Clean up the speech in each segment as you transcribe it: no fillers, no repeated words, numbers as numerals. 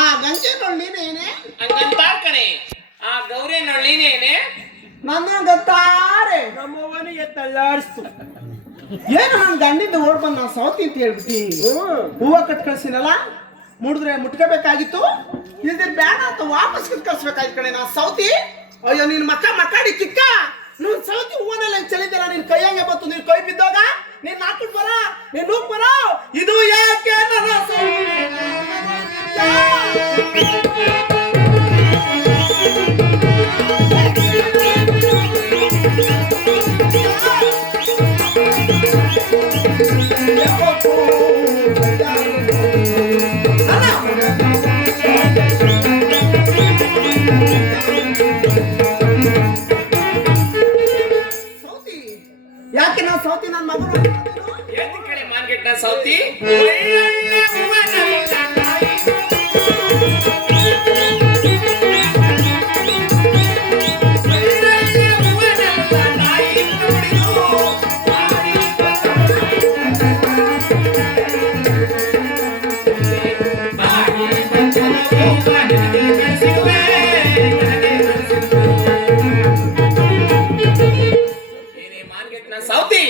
ಆ ಗಂಜೆ ನೋಡಿ ನೀನೇನೆ ಹಂಗಂತಾರ್ ಕಣೆ. ಆ ಗೌರಿ ನೋಡಿ ನೀನೇನೆ ನನ್ನ ಗೊತ್ತಾರೆ ನಮ್ಮವನಿಗೆ ತಲ್ಲಾಡ್ಸ್ತು. ಏನು ನನ್ ಗಂಡಿಂದ ಓಡ್ ಬಂದ್ ನಾ ಸೌತಿ ಅಂತ ಹೇಳ್ಬಿಟ್ಟಿ ಹೂವ ಕಟ್ ಕಳ್ಸಿನಲ್ಲ ಮುಡಿದ್ರೆ ಮುಟ್ಕೋಬೇಕಾಗಿತ್ತು ಇಲ್ದಿರ್ ಬ್ಯಾಡ ಅಂತ ವಾಪಸ್ ಕಳ್ಸ್ಬೇಕಾಯ್ತು ಕಣೆ ನಾ ಸೌತಿ. ಅಯ್ಯೋ ನಿನ್ ಮಕ್ಕಾಡಿ ಕಿಕ್ಕ ನೀನ್ ಸೌತಿ ಹೂವನೆಲ್ಲ ಚಲಿದಿಲ್ಲ ನಿನ್ ಕೈಯಂಗೆ ಬತ್ತು ನೀನ್ ಕೈ ಬಿದ್ದಾಗ ನೀನ್ ನಾಲ್ಕು ಬರ ನೀನ್ ನೂಕ್ ಬರ ಇದು ಯಾಕೆ ನನ್ನ ಯಾಕೆ ನಾ ಸೌತಿ ನನ್ನ ಮಗರು ಏನ್ ಕಡೆ ಮಾರ್ಕೆಟ್ ನ ಸೌತಿ ಸೌತಿ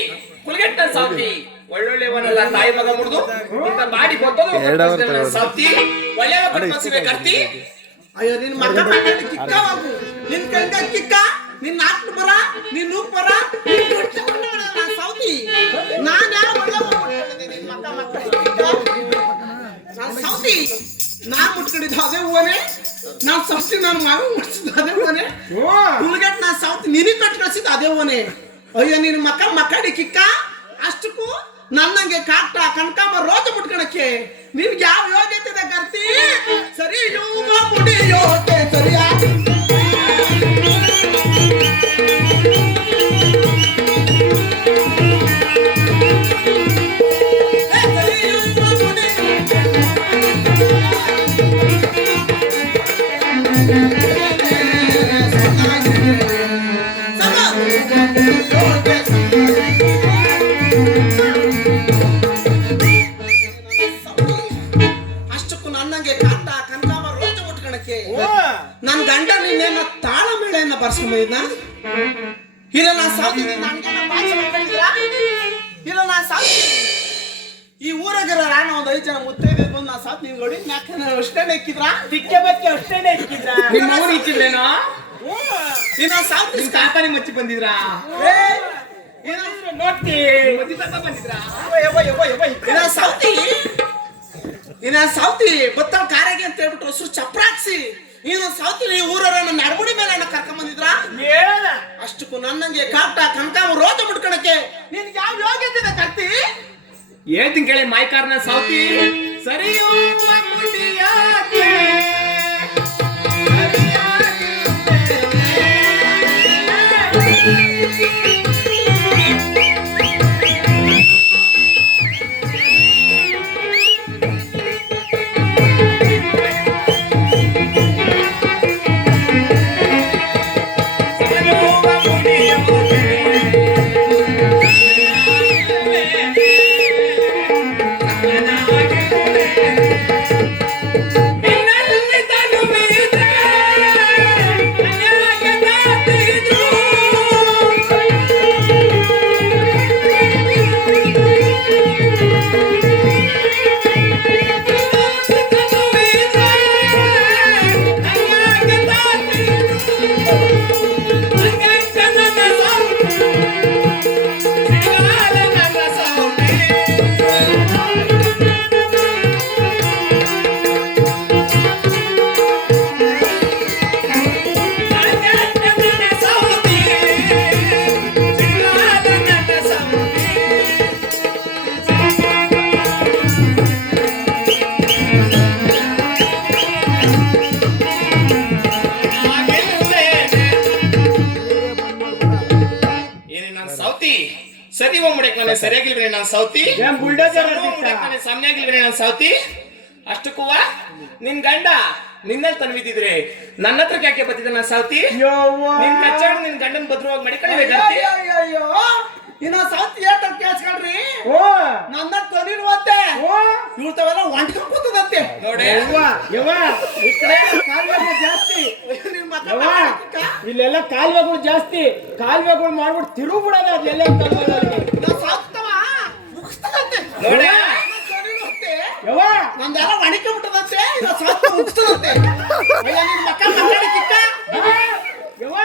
ಕುಲ್ಗೆಟ್ಟ ಸೌತಿ ಒಳ್ಳೊಳ್ಳೆವನಲ್ಲ ತಾಯಿ ಮಗ ಮುಡ್ದು ಇಂತ ಬಾಡಿ ಗೊತ್ತದು ಸೌತಿ ಒಳ್ಳೆ ಕರ್ತಿ. ಅಯ್ಯೋ ನಿನ್ ಮಗ ಕಿಕ್ಕ ಬಾಬು ನಿನ್ ಕೈಗ ಕಿಕ್ಕ ನಿನ್ ನಾಲ್ಕು ಬರ ನಿನ್ ನೂಕ್ ಬರ ಸೌತಿ ನಾನ್ ಯಾರು ನಿನ್ ನಾನ್ ಸೌತಿ ನಾನ್ ಮುಟ್ಕೊಂಡಿದ್ದ ಅದೇ ಹೂವನೆ ನಾನ್ ಸೌತಿ ನನ್ನ ಮಗ ಮುಟ್ಸಿದ ಅದೇ ಹೂವನೆ ಕುಲ್ಗೆಟ್ ನಾ ಸೌತಿ ನಿನಗೆ ಕಟ್ ಕಳ್ಸಿದ ಅದೇ ಹೂವನೆ. ಅಯ್ಯೋ ನಿನ್ ಮಕ್ಕಡಿ ಕಿಕ್ಕ ಅಷ್ಟಕ್ಕೂ ನನ್ನಂಗೆ ಕಾಟ ಕನಕಾಂಬ ರೋಜ ಮುಟ್ಕಣಕ್ಕೆ ನಿನ್ಗೆ ಯಾವ ಯೋಗ್ಯತೆ ಇದೆ ಕರ್ತಿ ಸರಿ ಯೋಗ್ಯತೆ ಸರಿಯಾಗಿ ನನ್ ಗಂಡ ನಿನ್ನೇನ ತಾಳ ಮೇಳೆಯನ್ನ ಬರ್ಸ್ಕೊಂಬಂದಿದ್ನ ಇಲ್ಲ ನಾ ಸಾವ್ತಿ ಇಲ್ಲ ನಾ ಸಾವ್ತಿ ಈ ಊರಾಗಿರ ನಾನು ಒಂದ್ 5 ಜನ ಮುತ್ತೈದೆ ಬಂದು ನಾ ಸಾತ್ ನಿನ್ ನೋಡಿ ಅಷ್ಟೇ ಇಕ್ಕಿದ್ರ ತಿಕ್ಕೆ ಬಕ್ಕೆ ಅಷ್ಟೇನೆ ಇಕ್ಕಿದ್ರ ನಿಮ್ಮ ಅವ್ರು ಇಕ್ಕಿದ್ರೇನೋ ಇನ್ನ ಸಾವ್ತಿ ಕಾಂಪನಿ ಮಚ್ಚಿ ಬಂದಿದ್ರಾ ನೋಡ್ತಿ ಮಚ್ಚಿ ತಂದ ಬಂದಿದ್ರಾ ಇನ್ನ ಸಾವ್ತಿ ಬತ್ತಲ್ ಕಾರಿಗೆ ಅಂತ ಹೇಳ್ಬಿಟ್ಟು ಹೆಸರು ಚಪ್ರಾಕ್ಸಿ ಇನ್ನು ಸಾವ್ತಿ ಈ ಊರವರನ್ನ ನಡಗುಡಿ ಮೇಲೆ ಕರ್ಕೊಂಡ್ ಬಂದಿದ್ರ ಅಷ್ಟಕ್ಕೂ ನನ್ನಂಗೆ ಕಾಟ ಕನಕಾಂಬ ರೋಜ ಮುಟ್ಕಣಕ್ಕೆ ನಿನ್ಗೆ ಯಾವ ಯೋಗ್ಯತೆ ಇದೆ ಕರ್ತಿ ಹೇಳ್ತೀನಿ ಕೇಳಿ ಮಾಯ್ಕಾರನ ಸೌತಿ ಸರಿಯೋ ಸದಿ ಹೋಗ್ಬಿಡಕ್ ನಾನು ಸರಿಯಾಗಿಲ್ವೇನೆ ನಾನು ಸೌತಿ ಸಾಮ್ಯಾಗಿಲ್ವೇನೆ ನಾನು ಸೌತಿ ಅಷ್ಟಕ್ಕೂ ನಿನ್ ಗಂಡ ನಿನ್ನಲ್ಲಿ ತನ್ವಿದ್ರೆ ನನ್ನ ಹತ್ರ ಯಾಕೆ ಬರ್ತಿದ್ದ ನಾನು ಸೌತಿ ನಿನ್ ಕಚ್ಚಾಡು ನಿನ್ ಗಂಡನ್ ಭದ್ರವಾಗಿ ಮಡಿಕೊಳ್ಳಿ ಇನ್ನ ಸೌತ್ ಏಟ ಕೇಳ್ಸ್ಕೊಳ್ರಿ ಓ ನನ್ನ ತೊನಿರುವಂತೆ ಓ ಇವ್ರತವೆಲ್ಲ ಒಂಟ್ಕೊಂಡ್ ಕೂತದಂತೆ ನೋಡಿ ಯವ್ವ ಯವ್ವ ಈ ಕಡೆ ಕಾಲುವೆಗಳು ಜಾಸ್ತಿ ನಿನ್ ಮಕ್ಕ ಯವ್ವ ಇಲ್ಲೆಲ್ಲ ಕಾಲುವೆಗಳು ಜಾಸ್ತಿ ಕಾಲುವೆಗಳು ಮಾಡ್ಬಿಟ್ಟು ತಿರುಗ್ಬಿಡೋದು ಅದೆಲ್ಲ ಸೌತ್ ತವ ಮುಗಿಸ್ತದಂತೆ ನೋಡಿ ಯವ್ವ ನಂದೆಲ್ಲ ಒಣಗಿ ಬಿಟ್ಟದಂತೆ ಇನ್ನ ಸೌತ್ ಮುಗಿಸ್ತದಂತೆ ನಿನ್ ಮಕ್ಕ ಮಕ್ಕಳಿ ಕಿಕ್ಕ ಯವ್ವ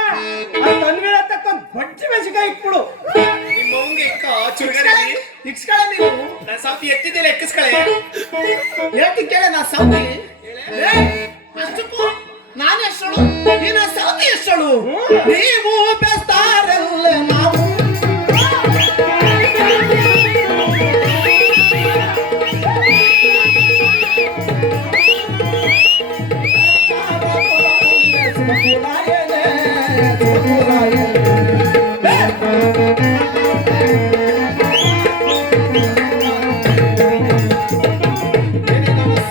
ಆ ತನ್ವೀರ ತಕ್ಕೊಂಡ್ ಬಡ್ಡಿ ಮೆಣಸಿಕಾಯಿ ಇಟ್ಬಿಡು ನಿಮ್ಮ ಅವ್ನ್ಗೆ ಇಕ್ಕ ಚುರುಗಾರಿ ಇಕ್ಸ್ಕೊಳ್ಳ ನೀವು ನಾನು ಸೌತಿ ಎತ್ತಿದ್ದಿಲ್ಲ ಎಕ್ಕಿಸ್ಕಳೆ ಹೇಳ್ತಿ ಕೇಳ ನಾ ಸೌತಿ ಅಷ್ಟಕ್ಕೂ ನಾನು ಎಷ್ಟಳು ನೀನು ಸೌತಿ ಎಷ್ಟಳು ನೀವು ಬೆಸ್ತಾರಲ್ಲ ನಾವು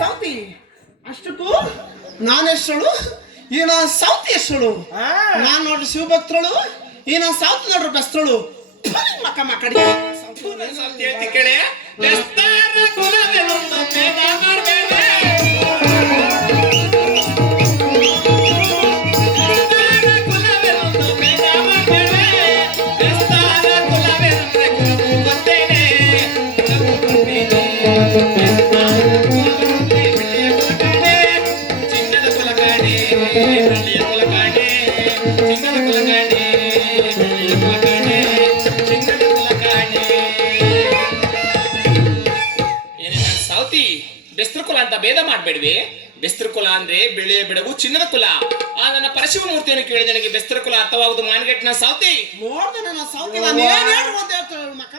ಸೌತಿ ಅಷ್ಟಕ್ಕೂ ನಾನೆಷ್ಟಳು ಈ ನಾ ಸೌತಿ ಎಷ್ಟಳು ನಾನ್ ನೋಡ್ರಿ ಶಿವಭಕ್ತಳು ಈ ನಾ ಸೌತ್ ನೋಡ್ರಿ ಬೆಸ್ತಳು ಮಕ್ಕ ಮಕ್ಕಡಿ ಸೌತಿ ಹೇಳ್ತಿ ಕೇಳೆ ಬೆಸ್ತಾರ ಕುಲವೆಲ್ಲೊಂದು ಭೇದ ಮಾಡ್ಬೇಡ. ಬೆಸ್ತಾರ ಕುಲವೆಲ್ಲೊಂದು ಭೇದ ಮಾಡ್ಬೇಡ. ಬೆಸ್ತಾರ ಕುಲವೆಂದ್ರೆ ಕುಲವು ಗೊತ್ತೇನೆ. ಕುಲವು ಗೊತ್ತೇನೆ. ಬೆಸ್ತಾರ ಕುಲವೆಂದ್ರೆ ಬೆಳ್ಳಿಯ ಕುಲಕಾಣೆ. ಚಿನ್ನದ ಕುಲಕಾಣೆ. ಬೆಳ್ಳಿಯ ಕುಲಕಾಣೆ. ಚಿನ್ನದ ಕುಲಕಾಣೆ. ಬೆಳ್ಳಿಯ ಕುಲಕಾಣೆ. ಚಿನ್ನದ ಕುಲಕಾಣೆ. ಸೌತಿ ಬೆಸ್ತರ ಕುಲ ಅಂತ ಭೇದ ಮಾಡ್ಬೇಡ್ವಿ. ಬೆಸ್ತರ ಕುಲ ಅಂದ್ರೆ ಬೆಳೆಯ ಬೆಡಗು ಚಿನ್ನದ ಕುಲ. ಆ ನನ್ನ ಪರಶಿವ ಮೂರ್ತಿಯನ್ನು ಕೇಳಿ ನನಗೆ ಬೆಸ್ತರ ಕುಲ ಅರ್ಥವಾಗುದು ಮಾನ್ಗೆಟ್ನ ಸೌತಿ. ನೋಡ್ದೆ ನನ್ನ ಸೌತಿ ನಾನು ಏನ್ ಹೇಳು ಅಂತ ಹೇಳ್ತಾಳೆ ಮಕ್ಕ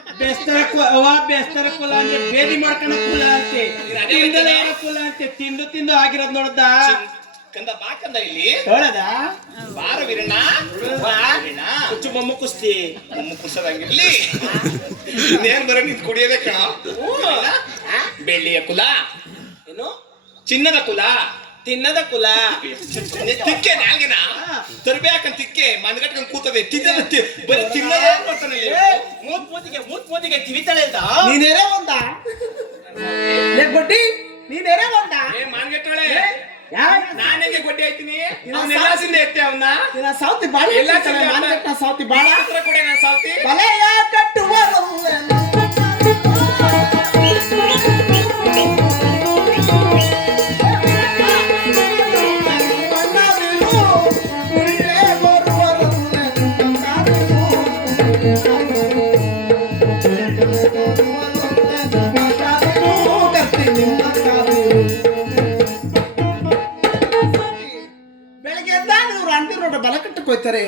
ಬೆಸ್ತರ ಕುಲ ಅಂದ್ರೆ ಬೇದಿ ಮಾಡ್ಕೊಂಡ ಕುಲ ಅಂತೆ ತಿಂದದವರ ಕುಲ ಅಂತೆ ತಿಂದು ತಿಂದು ಆಗಿರೋದ್ ನೋಡ್ದ ಕಂದ ಬಾ ಕಂದ ಇಲ್ಲಿ ಹೇಳದ ಬಾರ ವೀರಣ್ಣ ಬಾ ವೀರಣ್ಣ. ಕುಚ್ಚು ಬೊಮ್ಮ ಕುಸ್ತಿ ನಮ್ಮ ಕುಸದಂಗಿರ್ಲಿ ಇನ್ನೇನ್ ಬರೋ ನಿಂತ್ ಕುಡಿಯೋದೇ ಕಣ. ಬೆಳ್ಳಿಯ ಕುಲ ಏನು ಚಿನ್ನದ ಕುಲ ತಿನ್ನದ ಕುಲ ತಿಕ್ಕೆ ನಾಲ್ಗೆನ ತರ್ಬೇಕಂತ ತಿಕ್ಕೆ ಮಂದಗಟ್ಕೊಂಡ್ ಕೂತದೆ ತಿನ್ನದ ಬರೀ ತಿನ್ನದ ಮಾಡ್ತಾನೆ ಮೂತ್ ಮೂತಿಗೆ ತಿವಿತಾಳೆ ಅಂತ ನೀನೇರೇ ಒಂದ ಗೊಡ್ಡಿ ನೀನೇರೇ ಒಂದ ಏ ಮಾನ್ಗೆಟ್ಟಳೆ ನಾನ್ ಹೆಂಗೆ ಗೊಡ್ಡಿ ಆಯ್ತೀನಿ ಎಲ್ಲಾಸಿಂದ ಎತ್ತೆ ಅವನ್ನ ನಿನ್ನ ಸೌತಿ ಬಾಳ ಎಲ್ಲ ಮಾನ್ಗೆಟ್ನ ಸೌತಿ ಬಾಳ ಹತ್ರ ಕೂಡ ನಾನು ಸಾವ್ತಿ ಬಲೆಯ ಕಟ್ಟುವರಲ್ಲ ಬೆಳಗ್ಗೆ ಎದ್ದ ಇವ್ರು ಅಂಟಿ ನೋಡ್ರಿ ಬಲ ಕಟ್ಟಕ್ಕೆ ಹೋಯ್ತಾರೆ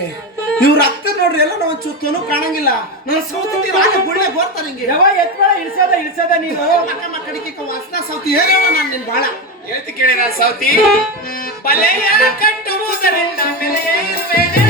ಇವ್ರು ಅಕ್ಕ ನೋಡ್ರಿ ಎಲ್ಲ ನಾವು ಚೂತ್ಲೂ ಕಾಣಂಗಿಲ್ಲ ನನ್ನ ಸೌತಿ ರಾಜ ಗುಳ್ಳೆ ಬೋರ್ತಾರೆ ಹಿಂಗೆ ಯಾವ ಎತ್ಬೇಡ ಇಳ್ಸದ ನೀನು ಮಕ್ಕ ಮಕ್ಕಳಿಗೆ ವಾಸನ ಸೌತಿ ಹೇಳೋ ನಾನು ನಿನ್ ಬಾಳ ಹೇಳ್ತಿ ಕೇಳಿ ನಾನು ಸಾವ್ತಿ ಬಲೆಯ ಕಟ್ಟುವುದರಿಂದ ಬೆಲೆಯ ಇರುವೇನೆ.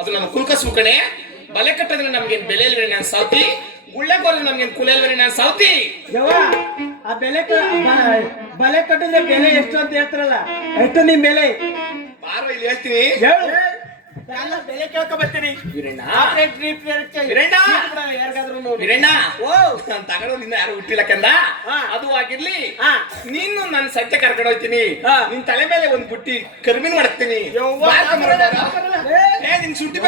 ಅದು ನಮ್ಮ ಕುಲ್ಕಸು ಕಣೆ. ಬಲೆ ಕಟ್ಟೋದ್ರೆ ನಮ್ಗೇನ್ ಬೆಲೆ ಇಲ್ವೇ ನಾನು ಸಾವ್ತಿ. ಗುಳ್ಳೆ ಕೋದ್ರೆ ನಮ್ಗೇನ್ ಕುಲ ಇಲ್ವೇ ನಾನು ಸಾವ್ತಿ. ಯವ್ವ ಆ ಬಲೆ ಕಟ್ಟಿದ್ರೆ ಬೆಲೆ ಎಷ್ಟು ಅಂತ ಹೇಳ್ತಾರಲ್ಲ ಎಷ್ಟು ನಿಮ್ ಬೆಲೆ ಬಾರೋ ಇಲ್ಲಿ ಹೇಳ್ತೀನಿ. ಹೇಳು ಎಲ್ಲ ಬೆಲೆ ಕೇಳ್ಕೊ ಬರ್ತೀನಿ ವೀರಣ್ಣ ಯಾರಿಗಾದ್ರು ವೀರಣ್ಣ ನಾನು ತಗೊಂಡು ನಿನ್ನ ಯಾರು ಹುಟ್ಟಿಲ್ಲ ಕಂದ. ಅದು ಆಗಿರ್ಲಿ ನೀನು ನನ್ನ ಸತ್ಯ ಕರ್ಕೊಂಡು ಹೋಗ್ತೀನಿ. ನಿನ್ ತಲೆ ಮೇಲೆ ಒಂದ್ ಬುಟ್ಟಿ ಕರ್ಮಿನ್ ಮಾಡ್ತೀನಿ. ನಿನ್ ಸುಟ್ಟಿ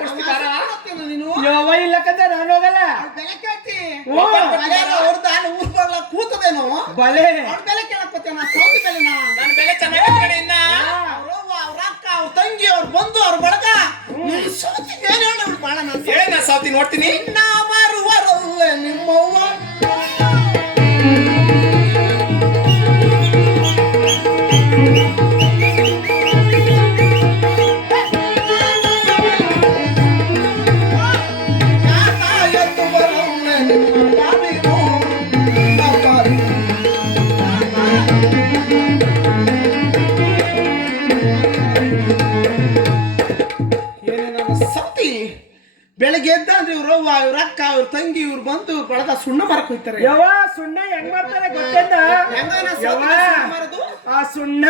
ಕೊಡ್ತೀನಿ ಬಾರ. ನೀನು ಯವ್ವ ಇಲ್ಲಕ್ಕಂತ ನಾನು ಹೋಗಲ್ಲ ಬೆಲೆ ಕೇಳ್ತಿ ಅವ್ರದ್ದು ಅಲ್ಲಿ ಊರ್ ಬರ್ಲ ಕೂತದೇನು ಬಲೆ ಅವ್ರ ಬೆಲೆ ಕೇಳಕ್ಕೋತೆ ನಾ ಸೌತಿ ಬೆಲೆನಾ ನನ್ನ ಬೆಲೆ ಚೆನ್ನಾಗಿ ಇನ್ನ ಅವ್ರ ಅಕ್ಕ ಅವ್ರ ತಂಗಿ ಅವ್ರು ಬಂದು ಅವ್ರ ಬಳಗ ಸೌತಿ ಏನ್ ಹೇಳಿ ಬಾಳ ನಾನು ಹೇಳಿ ನಾ ಸಾವ್ತಿ ನೋಡ್ತೀನಿ. ನಾ ಮಾರುವರಲ್ಲ ನಿಮ್ಮವ್ವ ಬೆಳಗ್ಗೆ ಎದ್ದ ಅಂದ್ರೆ ಇವ್ರು ಅವ್ವ ಇವ್ರ ಅಕ್ಕ ಇವ್ರ ತಂಗಿ ಇವ್ರು ಬಂತು ಇವ್ರು ಬಳಗ ಸುಣ್ಣ ಮರಕ್ ಹೋಗ್ತಾರೆ. ಯವ್ವ ಸುಣ್ಣ ಹೆಂಗ್ ಮಾಡ್ತಾರೆ ಗೊತ್ತೇನ? ಹೆಂಗನ ಯವ್ವ ಸುಣ್ಣ ಮಾರೋದು? ಆ ಸುಣ್ಣ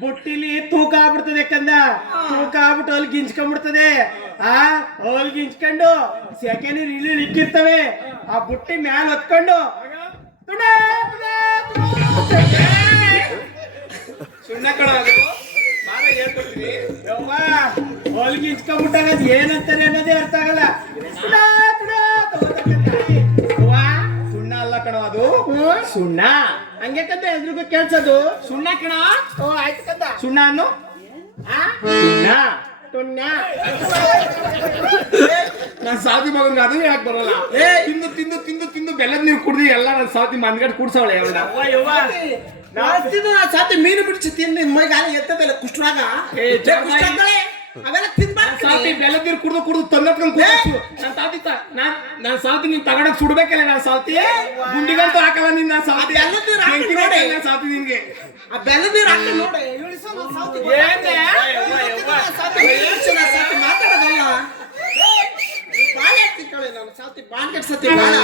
ಬುಟ್ಟಿಲಿ ತೂಕ ಆಗ್ಬಿಡ್ತದೆ ಕಂದ. ತೂಕ ಆಗ್ಬಿಟ್ಟು ಅಲ್ಲಿ ಗಿಂಚ್ಕೊಂಡ್ಬಿಡ್ತದೆ. ಅಲ್ಲಿ ಗಿಂಚ್ಕೊಂಡು ಸೆಕೆಂಡ್ ಇಲ್ಲಿ ಇಕ್ಕಿರ್ತವೆ. ಆ ಬುಟ್ಟಿ ಮ್ಯಾಲ ಹೊತ್ಕೊಂಡು ಸುಣ್ಣ ಕಣ ಅದು ಮಾರ ಹೇಳ್ಕೊಡ್ತೀನಿ. ಯವ್ವ ಅಲ್ಲಿ ಗಿಂಚ್ಕೊಂಡ್ಬಿಟ್ಟಾಗ ಅದ್ ಏನಂತಾರೆ ಅನ್ನೋದೇ ಅರ್ಥ ಆಗಲ್ಲ. ಯವ್ವ ಸುಣ್ಣ ಅಲ್ಲ ಕಣ ಅದು, ಸುಣ್ಣ. ಹಂಗೆ ಕಂದ ಎಲ್ರಿಗೂ ಕೇಳ್ಸೋದು ಸುಣ್ಣ ಕಣ. ಓ ಆಯ್ತು ಕಂದ, ಸುಣ್ಣ ಅನ್ನು ಸುಣ್ಣ ಸುಣ್ಣ. ನಾನ್ ಸಾತಿ ಮಗನ್ಗೆ ಅದು ಯಾಕೆ ಬರೋಲ್ಲ? ತಿಂದು ತಿಂದು ತಿಂದು ತಿಂದು ಬೆಲ್ಲದ ನೀರು ಕುಡ್ದು ಎಲ್ಲ ನನ್ನ ಸಾತಿ ಮಂದ್ಗಡೆ ಕೂಡ್ಸವಳೆ. ಯವ್ವ ಯವ್ವ ಸಾತಿ ಮೀನು ಬಿಡಿಸಿ ತಿಂದು ನಿನ್ ಮೈಗಾಲ ಎತ್ತದಲ್ಲ ಕುಷ್ಟ್ರಾಗ ಅವೆಲ್ಲ ತಿನ್ಬಾರ್ದು. ಸಾತಿ ಬೆಲ್ಲದ ನೀರು ಕುಡ್ದು ಕುಡ್ದು ತಂದತ್ಕೊಂಡ್ ನಾನು ಸಾತಿ ನಾನು ಸಾತಿ ನೀನ್ ತಗೊಂಡಕ್ ಸುಡ್ಬೇಕಲ್ಲ. ನಾನು ಸಾತಿ ಗುಂಡಿಗಂತೂ ಹಾಕಲ್ಲ ನಿನ್ನ ಸಾತಿ. ನಾನು ಸಾತಿ ನಿನ್ಗೆ ಆ ಬೆಲ್ಲದ ನೀರು ಹಾಕಿ ನೋಡಿ ಇಳಿಸೋ ನನ್ನ ಸಾತಿ ಮಾತಾಡೋದಲ್ಲ. ಬಾಳ ತಿಕ್ಕಳೆ ನಾನು ಸಾತಿ ಬಾಂಡ್ ಸತಿ ಬಾಳ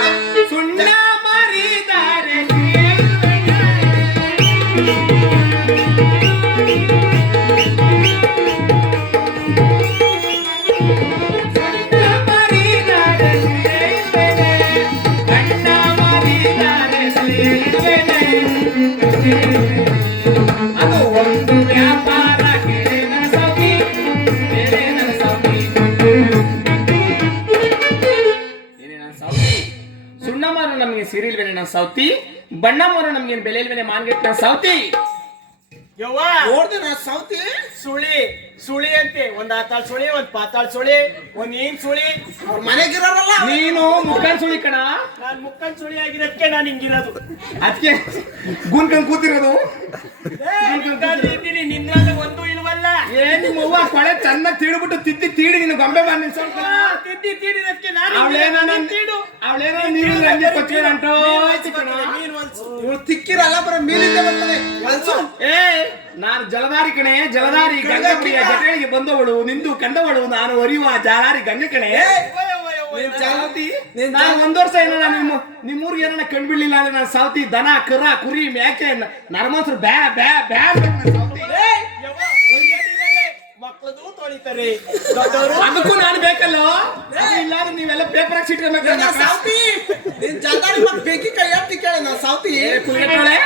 ಸುಣ್ಣ ಮಾರಿದ್ದಾರೆ. ಅದು ಒಂದು ವ್ಯಾಪಾರ ಸುಣ್ಣ ಮಾರು ನಮ್ಗೆ ಸೀರಿಯಲ್ ಬೆಲೆ ನಾನು ಸೌತಿ, ಬಣ್ಣ ಮಾರು ನಮ್ಗೆ ಬೆಲೆ ಬೆಲೆ ಮಾನ್ಗೆಟ್ ನಾನು ಸೌತಿ. ಯವ್ವ ನೋಡ್ದೆ ನಾ ಸಾವ್ತಿ ಸುಳಿ ಸುಳಿ ಅಂತೆ. ಒಂದ್ ಆತಾಳ್ ಸುಳಿ, ಒಂದ್ ಪಾತಾಳ್ ಸುಳಿ, ಒಂದ್ ಏನ್ ಸುಳಿ. ಅವ್ರ ಮನೆಗಿರೋರಲ್ಲ ನೀನು ಮುಕ್ಕನ್ ಸುಳಿ ಕಣ. ನಾನ್ ಮುಕ್ಕನ್ ಸುಳಿ ಆಗಿರೋದಕ್ಕೆ ನಾನು ಹಿಂಗಿರೋದು. ಅದಕ್ಕೆ ಗುಂಡ್ಕೊಂಡ್ ಕೂತಿರೋದು. ನಿನ್ನಲ್ಲಿ ಒಂದು ಇಲ್ವಲ್ಲ. ಏನ್ ನಿಮ್ಮ ಅವ್ವ ಕೊಳೆ ಚೆನ್ನಾಗಿ ತೀಡ್ಬಿಟ್ಟು ತಿದ್ದಿ ತೀಡಿ ನೀನು ಗೊಂಬೆ ಬಂದ ತಿದ್ದಿ ತೀಡಿದಕ್ಕೆ ನಾನು ಅವಳೇನೋ ನೀರು ಹಂಗೆ ಕೊಚ್ಚಿರಂಟೋ. ಇವ್ರು ತಿಕ್ಕಿರಲ್ಲ ಬರೋ ಮೀನಿಂದ ಬರ್ತದೆ ಹೊಲ್ಸು. ಏ ನಾನು ಜಲಧಾರಿ ಕಣೆ, ಜಲಧಾರಿ ಗಂಗಾಪುರಿಯ ಜಟಗಳಿಗೆ ಬಂದವಳು, ನಿಂದು ಕಂಡವಳು, ನಾನು ಒರಿಯುವ ಜಾಲಾರಿ ಗಂಗೆ ಕಣೆ. ನಾನು 1 ವರ್ಷ ಏನೋ ನಿಮ್ಮೂರ್ಗೆ ಏನೋ ಕಂಡ್ಬಿಡ್ಲಿಲ್ಲ ಅಂದ್ರೆ ನಾನು ಸಾವ್ತಿ. ದನ ಕರ ಕುರಿ ಮೇಕೆ ನರ್ಮಸ್ರು ಬ್ಯಾ ಬ್ಯಾ ಬ್ಯಾ ಮಕ್ಕಳದು ತೊಳಿತಾರೆ. ಅದಕ್ಕೂ ನಾನು ಬೇಕಲ್ಲೋ. ಇಲ್ಲ ನೀವೆಲ್ಲ ಪೇಪರ್ ಹಾಕಿ ಸಾವ್ತಿ ನೀನ್ ಜಲ್ದಾರಿ ಮತ್ತೆ ಬೇಕಿ ಕೈ ಎತ್ತಿ ಕೇಳಿ ನಾ ಸಾವ್ತಿ ಕುಳಿಯಟ್ಟೋಳೆ.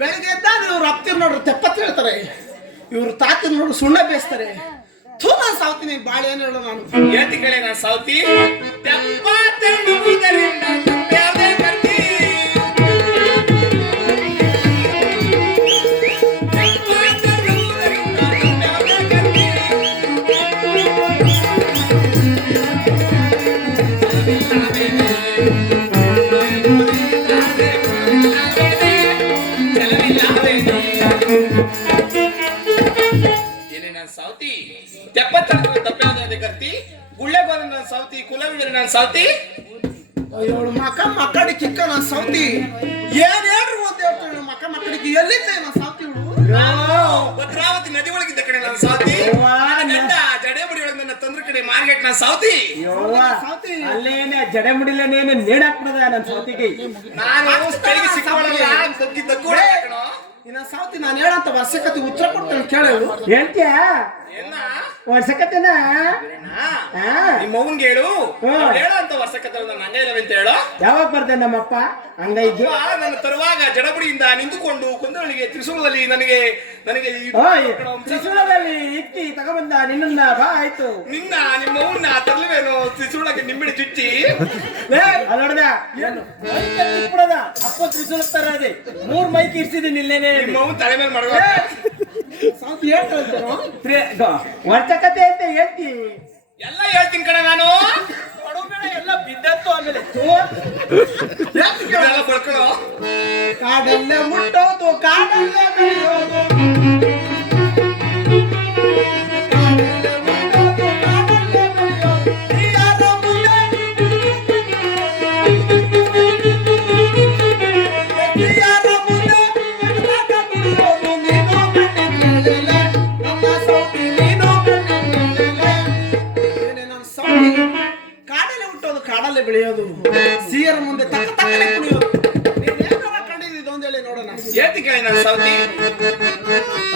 ಬೆಳಗ್ಗೆ ಎದ್ದಾಗ ಇವ್ರು ಅಪ್ತಿರ್ ನೋಡ್ರಿ ತೆಪ್ಪತ್ತು ಹೇಳ್ತಾರೆ, ಇವ್ರು ತಾತಿನ ನೋಡ್ರಿ ಸುಣ್ಣ ಬೇಯಿಸ್ತಾರೆ. ಥೂ ನಾನು ಸಾವ್ತಿ ನೀನ್ ಬಾಳೆ ಏನ್ ಹೇಳೋ ನಾನು ಹೇಳ್ತಿ ಕೇಳಿ ನಾನು ಸಾವ್ತಿ. ಸಾವ್ತಿ ತೆಪ್ಪತ್ತ ತಪ್ಪೆ ಕರ್ತಿ ಗುಳ್ಳೆ ಬರ ನಾನು ಸಾವ್ತಿ, ಕುಲವಿದ್ರೆ ನಾನು ಸಾವ್ತಿ. ಇವಳು ಮಕ್ಕಡಿ ಕಿಕ್ಕ ನಾನು ಸಾವ್ತಿ. ಏನ್ ಹೇಳ್ರಿ ಒಂದ್ ಹೇಳ್ತಾಳೆ ಮಕ್ಕಳಿಗೆ ಎಲ್ಲಿದ್ದೆ ನಾನು ಸಾವ್ತಿ. ಇವಳು ಭದ್ರಾವತಿ ನದಿ ಒಳಗಿದ್ದ ಕಡೆ ನಾನು ಸಾವ್ತಿ. ಗಂಡ ಜಡೆ ಬಡಿ ಒಳಗೆ ನನ್ನ ತಂದ್ರ ಕಡೆ ಮಾರ್ಗೆಟ್ ನಾನು ಸಾವ್ತಿ. ಅಲ್ಲೇನೆ ಜಡೆ ಮುಡಿಲೇನೇನೆ ನೇಡಾಕ್ಬಿಡದ ನನ್ನ ಸಾವ್ತಿಗೆ. ನಾನು ಕೈಗೆ ಸಿಕ್ಕೊಳ್ಳಲ್ಲ ಕಣೋ. ಇನ್ನ ಸಾವ್ತಿ ನಾನು ಹೇಳಂತ ವರ್ಷಕತಿ ಉತ್ತರ ಕೊಡ್ತೇನೆ ಕೇಳು. ಹೇಳ್ತೀಯ ವರ್ಷಕತೆನ ನಿಮ್ಮ ಅವ್ನ್ಗೆ ಹೇಳು ಹೇಳು ಅಂತ ವರ್ಷಕತೆ ನನ್ನ ಹಂಗ ಇಲ್ಲವೆ ಅಂತ ಹೇಳು. ಯಾವಾಗ ಬರ್ದೆ ನಮ್ಮಪ್ಪ ಹಂಗೈಗೆ ನನ್ನ ತರುವಾಗ ಜಡಬುಡಿಯಿಂದ ನಿಂತುಕೊಂಡು ಕುಂದಳಿಗೆ ತ್ರಿಶೂಲದಲ್ಲಿ ನನಗೆ ನನಗೆ ತ್ರಿಶೂಲದಲ್ಲಿ ಇಕ್ಕಿ ತಗೊಂಬಂದ ನಿನ್ನ ಬಾ ಆಯ್ತು. ನಿಮ್ಮ ಅವ್ನ ತರ್ಲಿವೇನು ತ್ರಿಶೂಲ ಸೌತಿ ನಿಂಬಿಡಿ ಚುಚ್ಚಿ ಅಲ್ಲೋಡ್ದ ಏನು ಬಿಡದ ಅಪ್ಪ ತ್ರಿಸುಲತ್ತರ ಅದೇ 3 ಮೈಕ್ ಇರ್ಸಿದೀನಿ ಇಲ್ಲೇನೆ ನಿಮ್ಮ ಅವ್ವ ತಲೆ ಮೇಲೆ ಮಾಡುವ ಸೌತಿ ಹೇಳ್ತಾರೋ ವರ್ಷಕತೆ ಅಂತ ಹೇಳ್ತಿ ಎಲ್ಲ ಹೇಳ್ತೀನಿ ಕಣ ನಾನು ಕೊಡೋಬೇಡ ಎಲ್ಲ ಬಿದ್ದತ್ತು ಆಮೇಲೆ ಇದೆಲ್ಲ ಬರ್ಕೊಳ್ಳೋ ಕಾಡಲ್ಲೇ ಮುಟ್ಟೋದು ಕಾಡಲ್ಲೇ ಬೆಳೆಯೋದು ಕಾಡಲ್ಲೇ ಬೆಳೆಯೋದು ಸಿಯರ ಮುಂದೆ ತಕ್ಕ ತಕ್ಕನೆ ಕುಣಿಯೋದು ನೀನೇನಾರ ಕಂಡಿದ್ದು ಅಂತ ಹೇಳಿ ನೋಡೋಣ ಹೇಳ್ತಿ ಕೇಳಿ ನಾನು ಸೌತಿ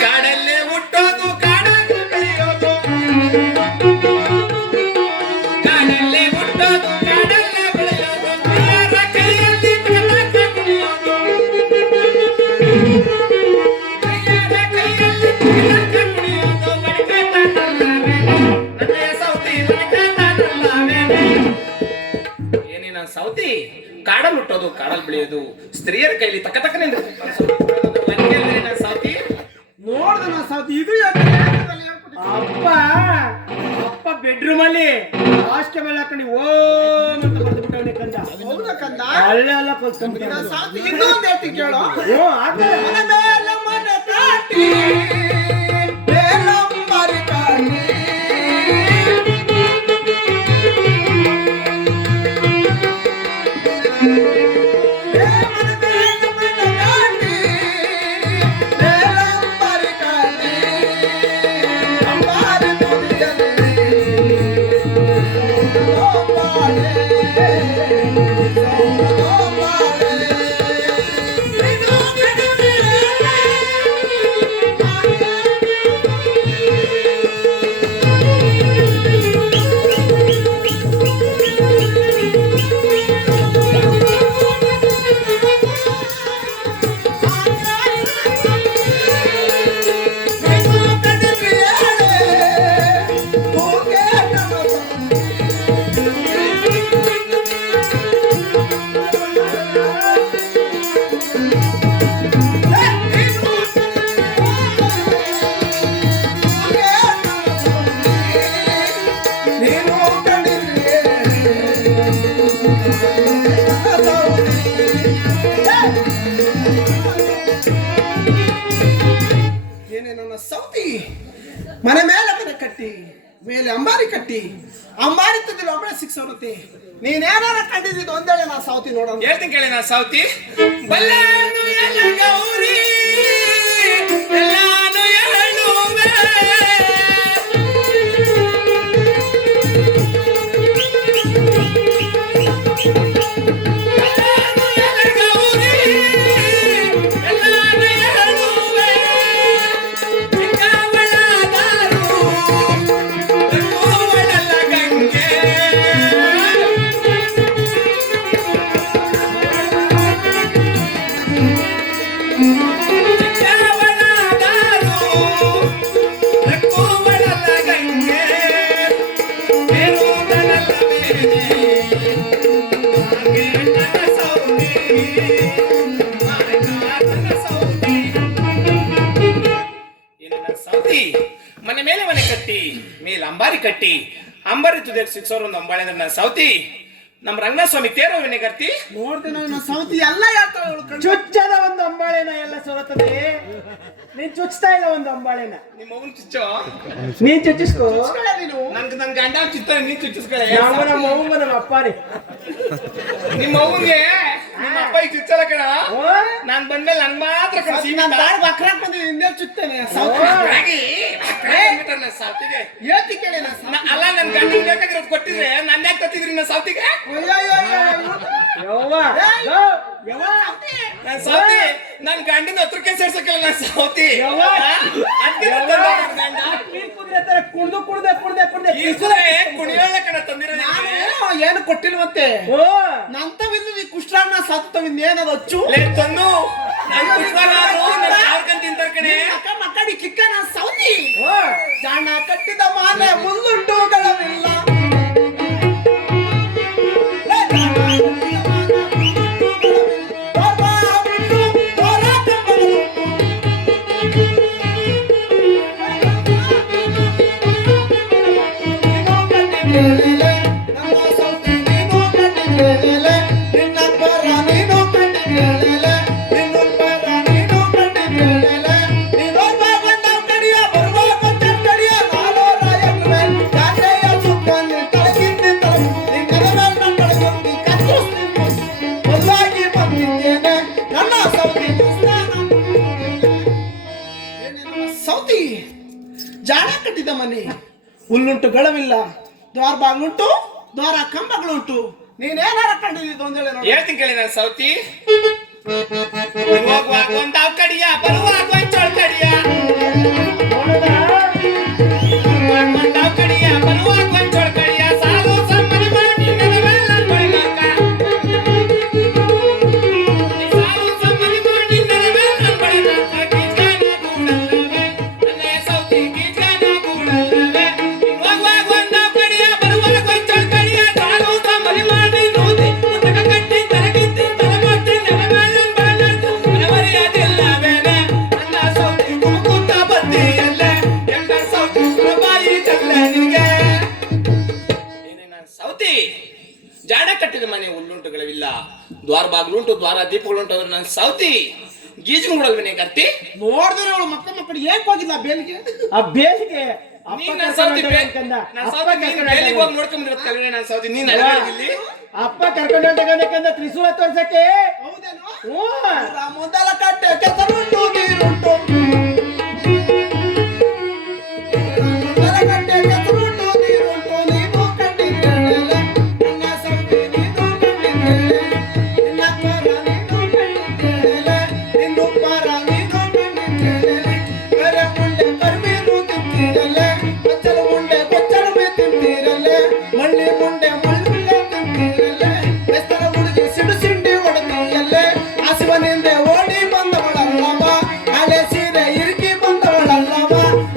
ಕಾಡಲ್ಲೇ ಹುಟ್ಟೋದು ಕಾಡಲ್ಲೇ ಬೆಳೆಯೋದು ಕಾಡಲ್ಲೇ ಹುಟ್ಟೋದು ಕಾಡಲ್ಲೇ ಬೆಳೆಯೋದು ಯಾರ ಕೈಯಲ್ಲಿ ತಲಕ ಕುಣಿಯೋದು ಯಾರ ಕೈಯಲ್ಲಿ ತಲಕ ಕುಣಿಯೋದು ಬಡಿಕತಾನಲ್ಲವೇ ನನ್ನ ಸೌತಿ ಬಡಿಕತಾನಲ್ಲವೇ ಏನೇನ ಸೌತಿ ಕಾಡಲ್ಲಿ ಹುಟ್ಟೋದು ಕಾಡಲ್ಲಿ ಬೆಳೆಯೋದು ಸ್ತ್ರೀಯರ ಕೈಲಿ ತಕ್ಕ ತಕ್ಕನೆ ಸೌತಿ ನೋಡ್ದ ನಾ ಸೌತಿ ಇದು ಅಪ್ಪ ಅಪ್ಪ ಬೆಡ್ರೂಮ್ ಅಲ್ಲಿ ಹಾಸಿಗೆ ಮೇಲೆ ಹಾಕೊಂಡು ಓಂ ಅಂತ ಬರ್ದು ಬಿಟ್ಟವನೇ ಕಂದ ಹೌದಾ ಕಂದ ಅಲ್ಲೆಲ್ಲ ಕೊಲ್ಸ್ಕೊಂಡ್ಬಿಟ್ಟ ನಾ ಸೌತಿ ಇನ್ನೊಂದು ಹೇಳ್ತೀನಿ ಕೇಳೋ ಓ ಆಗ್ತದೆ ಮನೆ ಮೇಲೆ ಮನೆ ಕಾಟಿ ಬೇಲಂಬರಿ ಕಾಟಿ ಏನೇ ನನ್ನ ಸೌತಿ ಮನೆ ಮೇಲೆ ಮನೆ ಕಟ್ಟಿ ಮೇಲೆ ಅಂಬಾರಿ ಕಟ್ಟಿ ಅಂಬಾರಿ ತಂದಿಲ್ಲ ಒಬ್ಬಳೆ ಸಿಕ್ಸೋರುತ್ತೆ ನೀನೇನಾರ ಕಂಡಿದ್ದು ಒಂದೇಳೆ ನಾ ಸೌತಿ ನೋಡೋಣ ಹೇಳ್ತೀನಿ ಕೇಳಿ ನಾ ಸೌತಿ ಬಲ್ಲಾನು ಎಲ್ಲ ಗೌರಿ ಎಲ್ಲಾನು ಹೇಳುವೆ ಬಲ್ಲಾನು ಎಲ್ಲ ಗೌರಿ ಎಲ್ಲಾನು ಹೇಳುವೆ ಚಿಕ್ಕವಳಾದರು ದೊಡ್ಡವಳಲ್ಲ ಗಂಗೆ ಮನೆ ಮೇಲೆ ಮನೆ ಕಟ್ಟಿ ಮೇಲೆ ಅಂಬಾರಿ ಕಟ್ಟಿ ಅಂಬಾರಿ ತುದಿಯ ಸಿಕ್ಸೋರು ಒಂದು ಅಂಬಾಳಿ ಅಂದ್ರೆ ನಾನು ಸೌತಿ ನಮ್ಮ ರಂಗಸ್ವಾಮಿ ತೇರವನೇ ಕರ್ತಿ ನೋಡ್ತೇನೆ ನನ್ನ ಸೌತಿ ಎಲ್ಲ ಹೇಳ್ತಾಳೆ ಅವಳು ಕಣ್ಣು. ಚುಚ್ಚದ ಒಂದು ಅಂಬಾಳೆನ ಎಲ್ಲ ಸೊರತದೆ ನೀನ್ ಚುಚ್ತಾ ಇಲ್ಲ ಒಂದು ಅಂಬಾಳೆನ ನಿಮ್ಮ ಅವನ್ ಚುಚ್ಚೋ ನೀನ್ ಚುಚ್ಚಿಸ್ಕೋ ಮುಚ್ಕೊಳ್ಳೆ ನೀನು ನನ್ ಗಂಡ ಚುತ್ತ ನೀನ್ ಚುಚ್ಚಿಸ್ಕೊಳ್ಳೆ ನಮ್ಮ ಅವ್ವ ನಮ್ಮ ಅಪ್ಪಾರಿ ನಿಮ್ಮ ಅವ್ವನ್ಗೆ ನಿಮ್ಮ ಅಪ್ಪ ಈಗ ಚುಚ್ಚಲ್ಲ ಕಣ ಓ ನಾನ್ ಬಂದ್ಮೇಲೆ ನನ್ ಮಾತ್ರ ಕಣ ನಾನು ತಾಳು ಬಕ್ರಾಕ್ ಬಂದಿದ್ದೀನಿ ಹಿಂದೆ ಚುತ್ತೇನೆ ಸೌತಿ ಸೌತಿಗೆ ಹೇಳ್ತಿ ಕೇಳಿ ನಾ ಸೌತಿ. ಅಲ್ಲ ನನ್ ಗಂಡ ಬೇಕಾಗಿರೋದು ಕೊಟ್ಟಿದ್ರೆ ನನ್ನ ಯಾಕೆ ತತ್ತಿದ್ರಿ ನಾ ಸೌತಿಗೆ ಅಯ್ಯೋ, ಅಯ್ಯೋ, ಅಯ್ಯೋ, ಅಯ್ಯೋ. ಯವ್ವ ಏಯ್! ಗೋ, ಯವ್ವ ನಾನ್ ಸೌತಿ ನನ್ ಗಂಡನ ಹತ್ರಕ್ಕೆ ಸೇರ್ಸಕ್ಕಿಲ್ಲ ನಾನ್ ಸೌತಿ ಯವ್ವ. ಅದ್ಕೆ ಯವ್ವ. ನನ್ ಗಂಡ ನೀನ್ ಕುದ್ರೆ ತರ ಕುಡ್ದು ಕುಡ್ದೆ ಕುಡ್ದೆ ಕುಡ್ದೆ ಈ ಸುರೆ ಕುಣಿಯೋಳ ಕಣ ತಂದಿರೋ ನಾನು ಏನು ಕೊಟ್ಟಿಲ್ವಂತೆ ಓ ನಂತವಿಂದು ಈ ಕುಷ್ಟಾನ್ನ ಸತ್ತವಿಂದ ಏನದು ಅಚ್ಚು ಲೇ ತಂದು ನಾನು ಕುತ್ಕೊಳ್ಳೋರು ನನ್ನ ಯಾರ್ಕಂತ ತಿಂತಾರ ಕಣೆ ಮಕ್ಕಡಿ ಕಿಕ್ಕ ನಾ ಸೌತಿ ಓ ಜಾಣ ಕಟ್ಟಿದ ಮಾಲೆ ಮುಳ್ಳುಂಟುಗಳವಿಲ್ಲ ಕಣ್ಣಿದ್ದೇಳೆ ನಮ್ಮ ಸೌತಿ ನೀನು ಕಣ್ಣಿದ್ದೇಳೆ ನಿನ್ನ ಪರ ನೀನು ಕಣ್ಣಿದ್ದೇಳೆ ನಿನ್ನುಪ್ಪರ ನೀನು ಕಣ್ಣಿದ್ದೇಳೆ ನೀನೊಬ್ಬ ನಾವು ಕಡಿಯ ಬರುವಾಗ ಕಡಿಯ ನಾನೋ ರಾಯಣ್ಣ ಜಾತ್ರೆಯ ಸುತ್ತ ತಳಗಿದ್ದಿ ತಳ ನಿನ್ನ ತಳಗಿ ಕತ್ತರಿಸ್ತೀನಿ ಮದುವಾಗಿ ಬಂದಿದ್ದೇನೆ ನನ್ನ ಸೌತಿ ಸೌತಿ ಜಾಣ ಕಟ್ಟಿದ ಮನೆ ಹುಲ್ಲುಂಟು ಗಳವಿಲ್ಲ ದ್ವಾರ ಬಾಗ್ಲುಂಟು ದ್ವಾರ ಕಂಬಗಳುಂಟು ನೀನೇನಾರ ಕಂಡಿದ್ದು ಒಂದೇಳೆ ನೋಡಿ ಹೇಳ್ತೀನಿ ಕೇಳಿ ನಾನು ಸೌತಿ ಹೋಗುವಾಗ ಒಂದಾವ್ ಕಡಿಯ ಬರುವಾಗ ಒಂದ್ ಚೊಳ್ ಕಡಿಯ ಒಂದಾವ್ ಕಡಿಯ ಬರುವಾಗ ಒಂದ್ ಚೊಳ್ ಕಡಿಯ ಸಾಲು ಸಮ್ಮನಿ ಮಾಡಿ ನನ್ನ ಮೇಲೆ ಬಳಿಲಾಕ ಸಾಲು ಸಮ್ಮನಿ ಮಾಡಿ ನನ್ನ ಮೇಲೆ ಬಳಿಲಾಕ ಕಿಚ್ಚಾನ ಗೂಡಲ್ಲವೇ ನನ್ನ ಸೌತಿ ಕಿಚ್ಚಾನ ಗೂಡಲ್ಲವೇ ಹೋಗುವಾಗ ಒಂದಾವ್ ಕಡಿಯ ಬರುವಾಗ ಒಂದ್ ಚೊಳ್ ಕಡಿಯ ಸಾಲು ಸಮ್ಮನಿ ಮಾಡಿ ನೋದಿ ಮುತ್ತಕ ಕಟ್ಟಿ ತರಗಿದ್ದಿ ತಲಮಟ್ಟಿ ನನ್ನ ಮೇಲೆ ಬಳಿಲಾಕ ಮನವರಿಯಾದಿಲ್ಲವೇನೆ ನನ್ನ ಸೌತಿ ಕುಮುಕುತ್ತ ಬದ್ದಿಯಲ್ಲೇ ಎಂದ ಸೌತಿ ಸುರಬಾಯಿ ಜಲ್ಲ ನಿನಗೆ ಏನೇ ನಾನು ಸೌತಿ ಜಾಡ ಕಟ್ಟಿದ ಮನೆ ಹುಲ್ಲುಂಟುಗಳಿಲ್ಲ ದ್ವಾರ ಬಾಗ್ಲುಂಟು ದ್ವಾರ ದೀಪಗಳುಂಟು ಅಂದ್ರೆ ನಾನು ಸೌತಿ ಗೀಜು ಮೂಡಲ್ವೇನೆ ಕರ್ತಿ ನೋಡಿದ್ರೆ ಅವಳು ಮಕ್ಕಳು ಏಕ್ ಹೋಗಿಲ್ಲ ಬೇಲಿಗೆ ಆ ಬೇಲಿಗೆ ಅಪ್ಪ ನೀನ್ ನನ್ನ ಸೌತಿ ಕರ್ಕೊಂಡು ಹೊಂಟಂದ. ನಾನು ಅಪ್ಪ ಸೌತಿ ನೀನ್ ಕರ್ಕೊಂಡು ಬೇಲಿಗೆ ಹೊಂಟಂದ. ಹೋಗಿ ನೋಡ್ಕೊಂಡ್ಬಿಟ್ಟಿರೋದು ಕಲ್ವೇ ನಾನು ಸೌತಿ ನೀನ್ ಅಡಗಲಿಲ್ಲಿ ಅಪ್ಪ ಕರ್ಕೊಂಡು ಹೊಂಟಕಂದ ತ್ರಿಶೂಲ ತೋರ್ಸಕ್ಕೆ ಹೌದೇನು ಹ್ಞೂ ಮೊದಲ ಕಟ್ಟೆ ಕೆಸರುಂಟು ನೀರುಂಟು ಮೊದಲ ಕಟ್ಟೆ ಕೆಸರುಂಟು ನೀರುಂಟು ನೀನು ಕಂಡಿದ್ದೇಳೆ ನನ್ನ ಸೌತಿ ನೀನು ಕಂಡಿದ್ದೇಳೆ ನಿನ್ನ ಪರ ನೀನು ಕಂಡಿದ್ದೇಳೆ ನಿನ್ನುಪ್ಪರ ನೀನು ಕಂಡಿದ್ದೇಳೆ ಕರೆ ಮುಂಡೆ ಕರ್ಮೀನು ತಿಂತೀರಲ್ಲೇ ಕೊಚ್ಚಲು ಮುಂಡೆ ಕೊಚ್ಚಲು ತಿಂತೀರಲ್ಲೇ ಮಳ್ಳಿ ಮುಂಡೆ ಮುಳ್ಳುಳ್ಳೆ ತಿಂತೀರಲ್ಲೇ ಬೆಸ್ತರ ಹುಡುಗಿ ಸಿಡು ಸಿಂಡಿ ಹೊಡೆದಿಯಲ್ಲೇ ಹಸಿವನಿಂದೆ ಓಡಿ ಬಂದವಳಲ್ಲವ ಹಳೆ ಸೀರೆ ಇರುಕಿ ಬಂದವಳಲ್ಲವ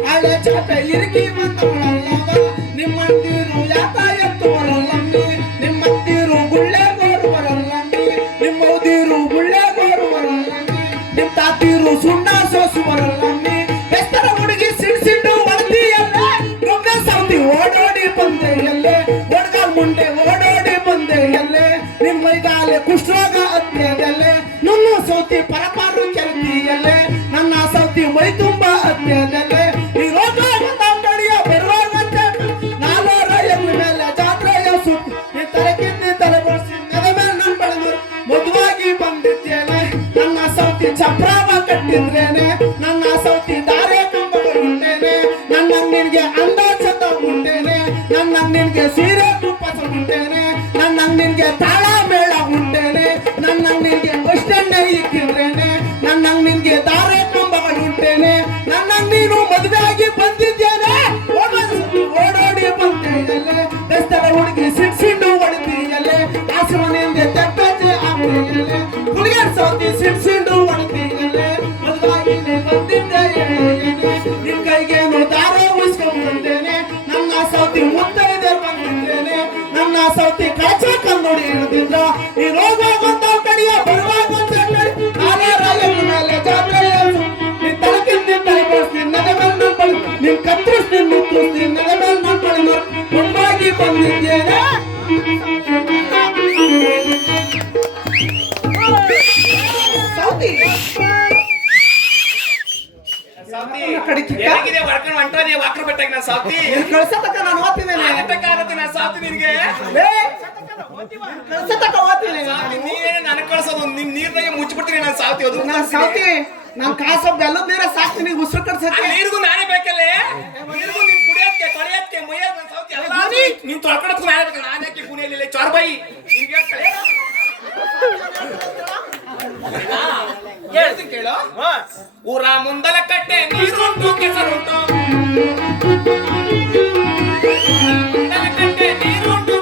ಹಳೆ ಚಾಪೆ ಇರುಕಿ ಬಂದವಳಲ್ಲವ ನಿಮ್ಮಂತೀರು ಯಾತ ಎತ್ತುವರಲ್ಲಮ್ಮಿ ನಿಮ್ಮಂತೀರು ಗುಳ್ಳೆ ಗೋರುವರಲ್ಲಮ್ಮಿ ನಿಮ್ಮೌದಿರು ಗುಳ್ಳೆ ಗೋರುವರಲ್ಲಮ್ಮಿ ನಿಮ್ ತಾತೀರು ಸುಣ್ಣ ಸೋಸುವರಲ್ಲಮ್ಮಿ ಬೆಸ್ತರ ಹುಡುಗಿ ಸಿಡು ಹೊಡೆದಿಯಲ್ಲೇ ರೊಕ್ಕ ಸೌದಿ ಓಡೋಡಿ ಬಂದೆಯಲ್ಲೇ ಒಡ್ಗಾಲ್ ಮುಂಡೆ ಓಡೋಡಿ ಬಂದೆಯಲ್ಲೇ ನಿಮ್ಮ ಮೈಗಾಲೆ ಕುಷ್ಠರೋಗ ಹತ್ಯೆಯಲ್ಲೇ ನನ್ನ ಸೌತಿ ಪರಪಾರು ಕೆಲ್ತಿಯಲ್ಲೇ ನನ್ನ ಸೌತಿ ಮೈ ತುಂಬಾ ಹತ್ಯೆಯಲ್ಲೇ ಈ ರೋಗ ಬಂದಾವ್ ಕಡಿಯ ಬರುವಾಗ ನಾಲ್ವರ ಎಮ್ಮೆ ಮೇಲೆ ಜಾತ್ರೆಯ ಸುತ್ತ ನೀ ತಲೆಕಿಂದಿ ತಲೆ ಬಡಿಸಿ ನೆಲ ಮೇಲೆ ನನ್ ಬೆಳೆದು ಮದುವಾಗಿ ಬಂದಿದ್ದೇನೆ ನನ್ನ ಸೌತಿ ಚಪ್ರಾವ ಕಟ್ಟಿದ್ರೇನೆ ನನ್ನ ಸೌತಿ ದಾರೆ ಕಂಬಗಳು ಉಂಟೇನೆ ನನ್ನ ನಿನ್ಗೆ ಅಂದ ಚಂದ ಉಂಟೇನೆ ನನ್ನ ನಿನ್ಗೆ ಸೀರೆ ತುಪ್ಪಸ ಉಂಟೇನೆ ನನ್ನ ನಿನ್ಗೆ ತಾಳ ಮೇಳ ಉಂಟೇನೆ ನನ್ನ ನಿನ್ಗೆ ಬಸ್ಟೆಣ್ಣೆ ಇಕ್ಕಿದ್ರೇನೆ ನನ್ನ ನಿನ್ಗೆ ದಾರೆ ಕಂಬಗಳು ಉಂಟೇನೆ ನನ್ನ ನೀನು ಮದುವೆಯಾಗಿ ಬಂದಿದ್ದೇನೆ ಓಡೋಡಿ ಬಂದೆಯಲ್ಲೇ ಬೆಸ್ತರ ಹುಡುಗಿ ಸಿಡ್ಸಿಂಡು ಹೊಡೆದಿಯಲ್ಲೇ ಆಸಮನಿಂದ ತೆಪ್ಪೆ ಆಗ್ತಿಯಲ್ಲೇ ಹುಡುಗಿಯರ್ ಸೌತಿ ಸಿಡ್ಸಿಂಡು ಹೊಡೆದಿಯಲ್ಲೇ ಮದುವಾಗಿ ಬಂದಿದ್ದೆ ನಿನ್ ಕೈಗೇನು ದಾರೆ ಉಳಿಸ್ಕೊಂಡ್ ಬಂದೇನೆ ನನ್ನ ಸೌತಿ ಮುತ್ತೈದೆ ಬಂದಿದ್ದೇನೆ ನನ್ನ ಸೌತಿ ಕಳಚ ಕಂದೋಡಿ ಹಿಡಿದಿದ್ರ ಈ ರೋಗ ಬಂದಾವ್ ಕಡಿಯ ಬರುವಾಗ ನಾನೇ ರಾಯನ ಮೇಲೆ ಜಾತ್ರೆಯ ನಿನ್ ತಳಕಿಂದ ತಲೆ ಬಳಸ್ತೀನಿ ನದ ಮೇಲೆ ನನ್ ಬಳಿ ನಿನ್ ಕತ್ತರಿಸ್ತೀನಿ ಮುತ್ತರಿಸ್ತೀನಿ ನದ ಮೇಲೆ ನನ್ ಬಳಿ ಒಂದಾಗಿ ಬಂದಿದ್ದೇನೆ ಸೌತಿ ಸೌತಿ ಕಡಿಕಿಕ್ಕ? ಎಲ್ಲಿಗಿದೆ ವರ್ಕರ್ ಹೊಂಟೋದಿ ವಾಕ್ರ ಬೆಟ್ಟಾಗಿ ನಾನು ಸೌತಿ ಕಳ್ಸತಕ್ಕ ನಾನು ಓದ್ತೀನಿ ಆಗತ್ತೆ ನಾನು ಸೌತಿ ನಿನಗೆ ಕಳ್ಸತಕ್ಕ ಓದ್ತೀನಿ ಸೌತಿ ನೀವೇನೆ ನನಗೆ ಕಳ್ಸೋದು ನಿಮ್ ನೀರ್ನಾಗೆ ಮುಚ್ಚಿಬಿಡ್ತೀನಿ ನಾನು ಸೌತಿ ಅದು ನಾನು ಸೌತಿ ನಾನ್ ಕಾಸು ಬೆಲ್ಲದ ನೀರ ಸಾಕ್ತೀನಿ ಉಸಿರು ಆ ಕಟ್ಸಕ್ಕೆ ನೀರಿಗೂ ನಾನೇ ಬೇಕಲ್ಲೇ ನೀರಿಗೂ ನೀನ್ ಕುಡಿಯಕ್ಕೆ ತೊಳೆಯಕ್ಕೆ ಮುಯ್ಯಕ್ಕೆ ನಾನು ಸೌತಿ ಎಲ್ಲ ನೀನ್ ತೊಳ್ಕೊಳಕ್ಕೂ ನಾನೇ ಬೇಕು ನಾನು ಯಾಕೆ ಕುಣಿಯಲಿಲ್ಲ ಚೋರ್ಬಾಯಿ ನಿನ್ಗೆ ಹೇಳ್ತೀನಿ ಕೇಳು ಊರ ಮುಂದಲ ಕಟ್ಟೆ ನೀರುಂಟು ಕೆಸರುಂಟು ಮುಂದಲ ಕಟ್ಟೆ ನೀರುಂಟು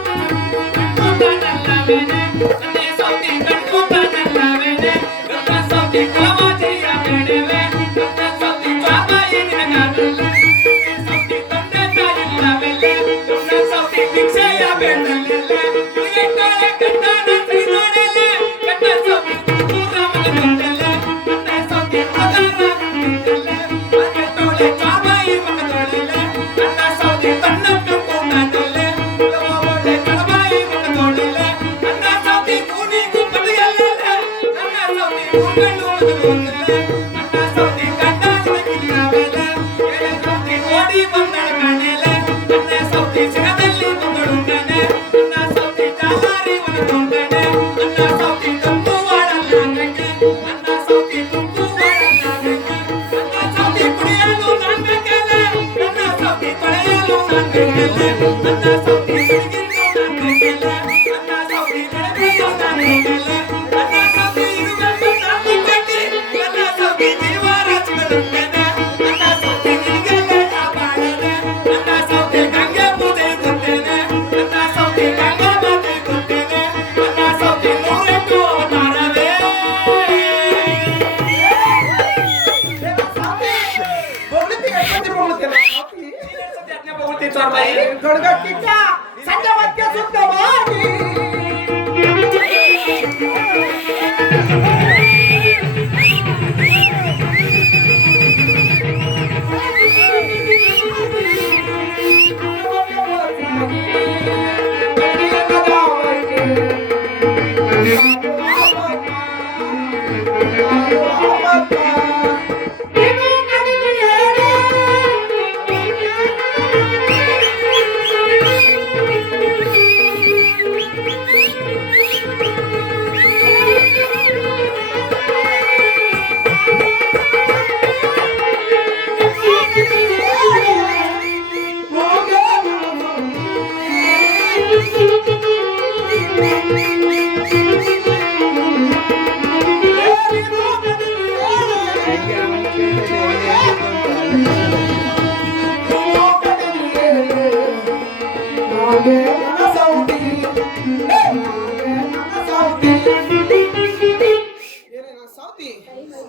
ಕಣ್ಣಲ್ಲವೇನೆ ನನ್ನೇ ಸೌತಿ ಕಣ್ಣು ತಾನಲ್ಲವೇನೆ ಗಂಗ ಸೌತಿ ಕಲವಾಜೆಯ ಬೇಡವೆ ಗಂಗ ಸೌತಿ ಚಾಪಾಯಿ ನಿನಗಾಗಲ್ಲ ಸೌತಿ ತಂದೆ ತಾಯಿಲ್ಲವೆಲ್ಲ ಗಂಗ ಸೌತಿ ಭಿಕ್ಷೆಯ ಬೇಡಲೆಲ್ಲ ಮುಗಿತಾಳೆ ಕಣ್ಣನ ಕೈ ನೋಡಲ್ಲ ಕಣ್ಣ ಸೌತಿ ಊರ ಮಗನಲ್ಲ ಕಣ್ಣ ಸೌತಿ ಮಗನ ನಿಂತಲ್ಲ ಮಗನೋಳೆ ಚಾಪಾಯಿ ಮಗನೋಳೆಲ್ಲ ಕಣ್ಣ ಸೌತಿ ತನ್ನ ಕಂಪು ತಾನಲ್ಲ ಗಡ್ಗ ಕಿಕ್ಕ ಸಂಜೆ ಸುತ್ತವಾಗಿ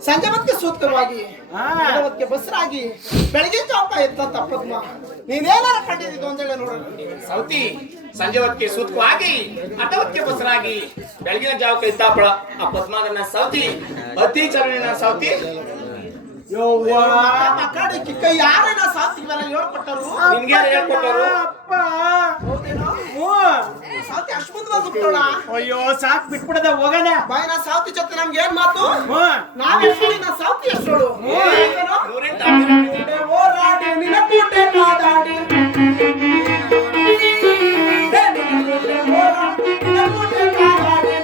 ಸಂಜೆ ಹೊತ್ತಿಗೆ ಸೂಕ್ತವಾಗಿ ಹೊತ್ತಿಗೆ ಬಸರಾಗಿ ಬೆಳಗ್ಗೆ ಚೌಕ ಎತ್ತ ತಪ್ಪದ್ಮ ನೀನೇನಾರ ಕಂಡಿದ್ದು ಅಂತೇಳಿ ನೋಡೋಣ ಸೌತಿ ಸಂಜೆ ಹೊತ್ತಿಗೆ ಸೂಕ್ತವಾಗಿ ಅಟವತ್ತಿಗೆ ಬಸರಾಗಿ ಬೆಳಗಿನ ಜಾವಕ್ಕೆ ಇದ್ದಾಪಳ ಆ ಪದ್ಮಾಗನ ಸೌತಿ ಅತಿ ಚಲನ ಸೌತಿ ಮಕ್ಕಳು ಕಿಕ್ಕ ಯಾರನ್ನ ಸಾತ್ವಿಗೆಲ್ಲ ಹೇಳ್ಕೊಟ್ಟರು ನಿನ್ಗೆ ಯಾರು ಹೇಳ್ಕೊಟ್ಟರು ಸಾತಿ ಅಶ್ವತ್ಥವಾಗಿ ಬಿಟ್ಟೋಣ ಅಯ್ಯೋ ಸಾಕ್ ಬಿಟ್ಬಿಡದ ಹೋಗಣ ಬಾಯ್ ನಾ ಸಾತಿ ಜೊತೆ ನಮ್ಗೆ ಏನ್ ಮಾತು ನಾವ್ ಎಷ್ಟೋಡಿ ನಾ ಸಾತಿ ಎಷ್ಟೋಡು ಹೋರಾಡಿ ನಿನ್ನ ಕೂಟೆ ಮಾತಾಡಿ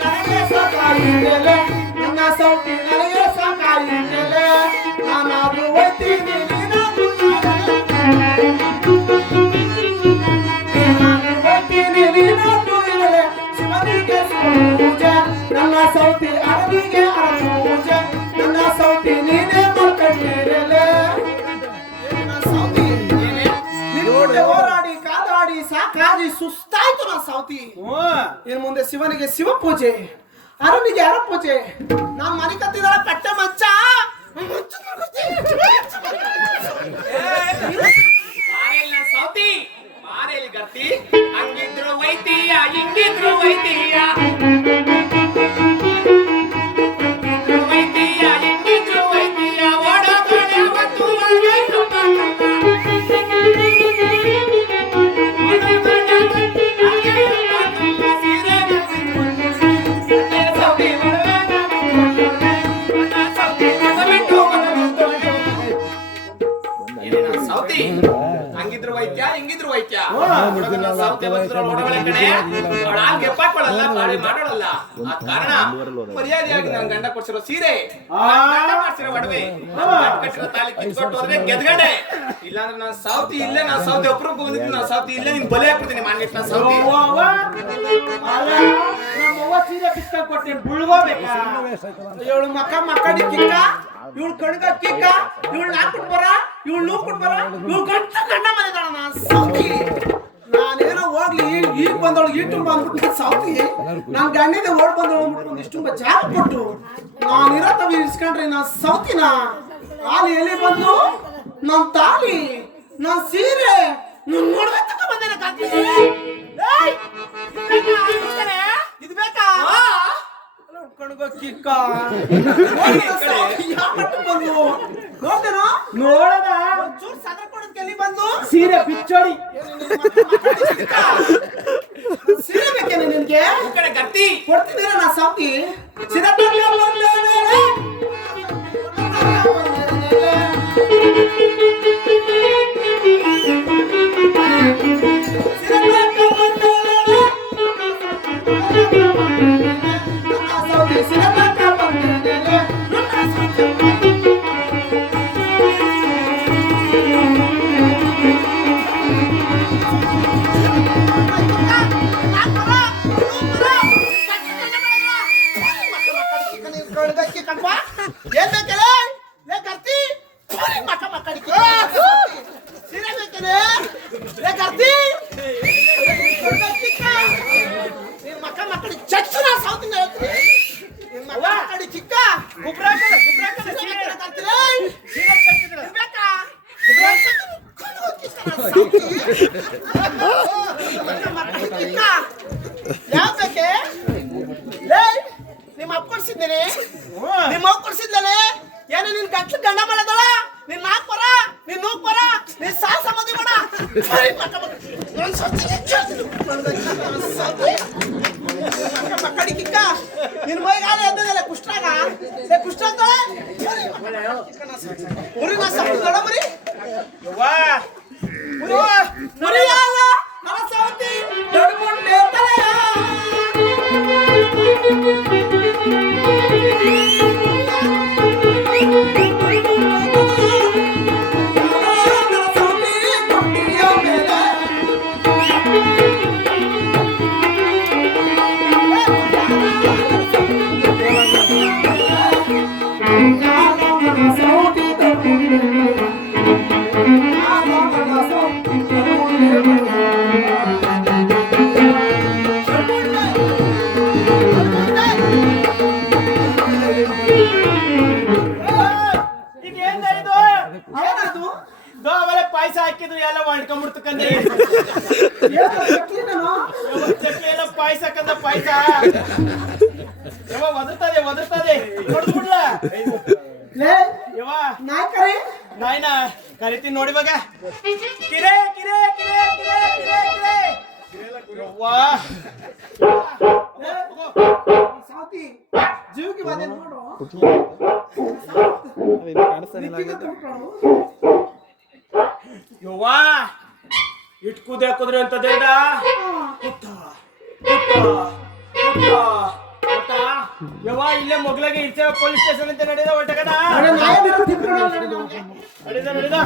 ನನಗೆ ಸಾಕಾಯಿದ್ದೆಲೆ ನನ್ನ ಸೌತಿ ನನಗೆ ಸಾಕಾಯಿದ್ದೆಲೆ ನಾನಾದ್ರೂ ಹೋಯ್ತೀನಿ ನೀನಾದ್ರೂ ಶಿವನಿಗೆ ಪೂಜೆ ನನ್ನ ಸೌತಿ ಅರವಿಗೆ ಪೂಜೆ ನನ್ನ ಸೌತಿ ನೀನೇ ಮಾಡ್ಕೊಂಡಿರಲೆ ಸೌತಿ ನಿನ್ನ ಹೋರಾಡಿ ಕಾದಾಡಿ ಸಾಕಾಗಿ ಸುಸ್ತಾಯ್ತು ನಾ ಸೌತಿ ಇನ್ ಮುಂದೆ ಶಿವನಿಗೆ ಶಿವ ಪೂಜೆ ಅರವಿಗೆ ಅರ ಪೂಜೆ ನಾನ್ ಮನೆ ಕತ್ತಿದಾರ ಕಟ್ಟೆ ಮಂಚ ಸೌತಿ ಮಾರೇಲಿ ಗರ್ತಿ ಹಂಗಿದ್ರು ವೈತೀಯ ಹಿಂಗಿದ್ರು ವೈತೀಯ ಹಿಂಗಿದ್ರು ವೈತೀಯ ಓಡೋಗೋಣ ಮತ್ತು ಸೌತಿ ಹಂಗಿದ್ರು ವೈದ್ಯ ಹಿಂಗಿದ್ರು ವೈದ್ಯ ಸೌತೆ ಒಳಗಡೆ ಕಡೆ ಅವಳ ಗೆಪ್ಪಾಕೊಳ್ಳಲ್ಲ ಬಾಡಿ ಮಾಡೋಳಲ್ಲ ಆ ಕಾರಣ ಮರ್ಯಾದೆಯಾಗಿ ನನ್ನ ಗಂಡ ಕೊಡ್ಸಿರೋ ಸೀರೆ ಗಂಡ ಮಾಡ್ಸಿರೋ ಒಡವೆ ಕಟ್ಟಿರೋ ತಾಲಿ ಕಿತ್ಕೊಟ್ಟು ಹೋದ್ರೆ ಗೆದ್ಗಡೆ ಇಲ್ಲಾಂದ್ರೆ ನಾನು ಸೌತಿ ಇಲ್ಲೇ ನಾನು ಸೌತಿ ಒಬ್ರು ಬಂದಿದ್ದು ನಾನು ಸೌತಿ ಇಲ್ಲೇ ನಿನ್ ಬಲೆ ಹಾಕ್ಬಿಡ್ತೀನಿ ಮಾನ್ಗೆಟ್ ನಾನು ಸೌತಿ ನಮ್ಮವ್ವ ಸೀರೆ ಬಿಸ್ಕೊಂಡ್ ಕೊಡ್ತೀನಿ ಬುಳ್ಗೋಬೇಕಾ ಇವಳು ಮಕ್ಕಡಿ ಕಿಕ್ಕ ಇವಳು ಕಣ್ಗ ಕಿಕ್ಕ ಇವಳು ಹಾಕ್ಬಿಟ್ ಬರ ಇವಳು ನೂಕ್ಬಿಟ್ ಬರ ಇವಳು ಗಂಡ ಬಂದಿದ್ದಾಳ ನಾ ಸೌತಿ ನಾನೇನೋ ಹೋಗ್ಲಿ ಈಗ ಬಂದವಳು ಈ ತುಂಬ ಅಂದ್ಬಿಟ್ಟು ಸೌತಿ ನಾನ್ ಗಂಡಿದೆ ಓಡ್ ಬಂದವಳು ಇಷ್ಟು ಜಾಗ ಕೊಟ್ಟು ನಾನಿರೋ ತವಿ ಇಸ್ಕೊಂಡ್ರೆ ನಾ ಸೌತಿನ ಅಲ್ಲಿ ಎಲ್ಲಿ ಬಂದು ನನ್ ತಾಲಿ ನನ್ ಸೀರೆ ನೋಡ್ಬೇಕು ತಕ ಬಂದೇನೆ ಇದು ಬೇಕಾ ಕಣ್ಗ ಕಿಕ್ಕ ಬಂದು ನೋಡ್ತೇನೋ ನೋಡದ ಚೂರ್ ಸಗರ ಕೊಡೋದ್ ಕೆಲಿ ಬಂದು ಸೀರೆ ಬಿಚ್ಚೋಡಿ ಸೀರೆ ಬೇಕೇನೆ ನಿನ್ಗೆ ಈ ಕಡೆ ಗರ್ತಿ ಕೊಡ್ತಿದ್ದೀರ ನಾ ಸಾಕಿ ಸೀರೆ ಮಕ್ಕ ಮಕ್ಕಳಿ ಚಚ್ಚ ನಾ ಸೌತಿನ ಹೇಳ್ತೀನಿ ನಿನ್ ಮಕ್ಕ ಮಕ್ಕಳಿ ಚಿಕ್ಕ ಗುಬ್ರಾಕಲ್ಲ ಸೀರೆ ಸೀರೆ ಕಟ್ತೀರಿ? ಸೀರೆ ಕಟ್ಟಿದ್ರು. ಇರ್ಬೇಕಾ? ಮಕ್ಕ ಮಕ್ಕಳಿ ಚಿಕ್ಕ ಯಾವ್ ಬೇಕೆ ಲೇ ನಿಮ್ಮ ಅಪ್ಪ ಕೊಡ್ಸಿದ್ದೀನಿ ನಿಮ್ಮ ಅವ್ವ ಕೊಡ್ಸಿದ್ಲೇ ಏನು ನಿನ್ ಗಂಟ್ಲು ಗಂಡ ಮಾಡದಳ ನಿನ್ ನಾಕ್ ಬರ ನಿನ್ ನೂಕ್ ಬರ ನಿನ್ ಸಾಸ ಮದಿ ಮಾಡ ಮಕ್ಕಳಿ ಕಿಕ್ಕ ನಿನ್ ಮೈಗಾಲ ಎದ್ದದಲ್ಲ ಕುಷ್ಟಾಗ ಕುಷ್ಟಾಗ ಉರಿ ನಾ ಸಾಲ ಮರಿ ವಾ ಮುರಿ ಯಾಲ ನಲ ಸಾವತಿ ದೊಡ್ಕೊಂಡೆ ತಲೆಯ ಈಗ ಏನಾಯ್ತು ಏನದು ದೋಗಲೆ ಪಾಯಸ ಹಾಕಿದ್ರು ಎಲ್ಲ ಮಾಡ್ಕೊಂಡ್ಬಿಡ್ತು ಕಂದೆ ಚಕ್ಲಿ ಎಲ್ಲ ಪಾಯಸ ಕಂದ ಪಾಯಸ ಒದರ್ತದೆ ನೋಡ್ಬಿಡ್ಲ ಲೇ ಯವ್ವ ನಾಯ್ಕರೇ ನಾಯ್ನ ಕರಿತೀನಿ ನೋಡಿ ಮಗ ಕಿರೆ ಕಿರೆ ಕಿರೆ ಕಿರೆ ಕಿರೆ ಕಿರೆ ಯವ್ವಾ ಸಾವತಿ ಜೀವಕ್ಕೆ ಬಾದೆ ನೋಡು ಯವ್ವಾ ಇಟ್ ಕುದ್ರೆ ಅಂತದೇಡ ಪುಟ್ಟ ಯವ್ವ ಇಲ್ಲೇ ಮೊಗ್ಲಾಗೆ ಇರ್ತೇವೆ ಪೊಲೀಸ್ ಸ್ಟೇಷನ್ ಅಂತ ನಡೆದ ಒಟ್ಟಗಡ ನಡೆದ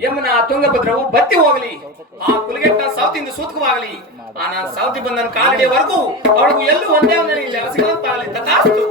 ಯಮುನಾ ತುಂಗಭದ್ರವು ಬತ್ತಿ ಹೋಗಲಿ ಆ ಕುಲಗೆಟ್ಟ ಸೌತಿಂದ ಸೂತಕವಾಗಲಿ ಆ ನಾನು ಸೌತಿ ಬಂದನ ಕಾಲಡಿಯವರೆಗೂ ಅವಳಿಗೂ ಎಲ್ಲೂ ಒಂದೇ ಒಂದು ಕೆಲಸಗಳಾಗಲಿ ತಥಾಸ್ತು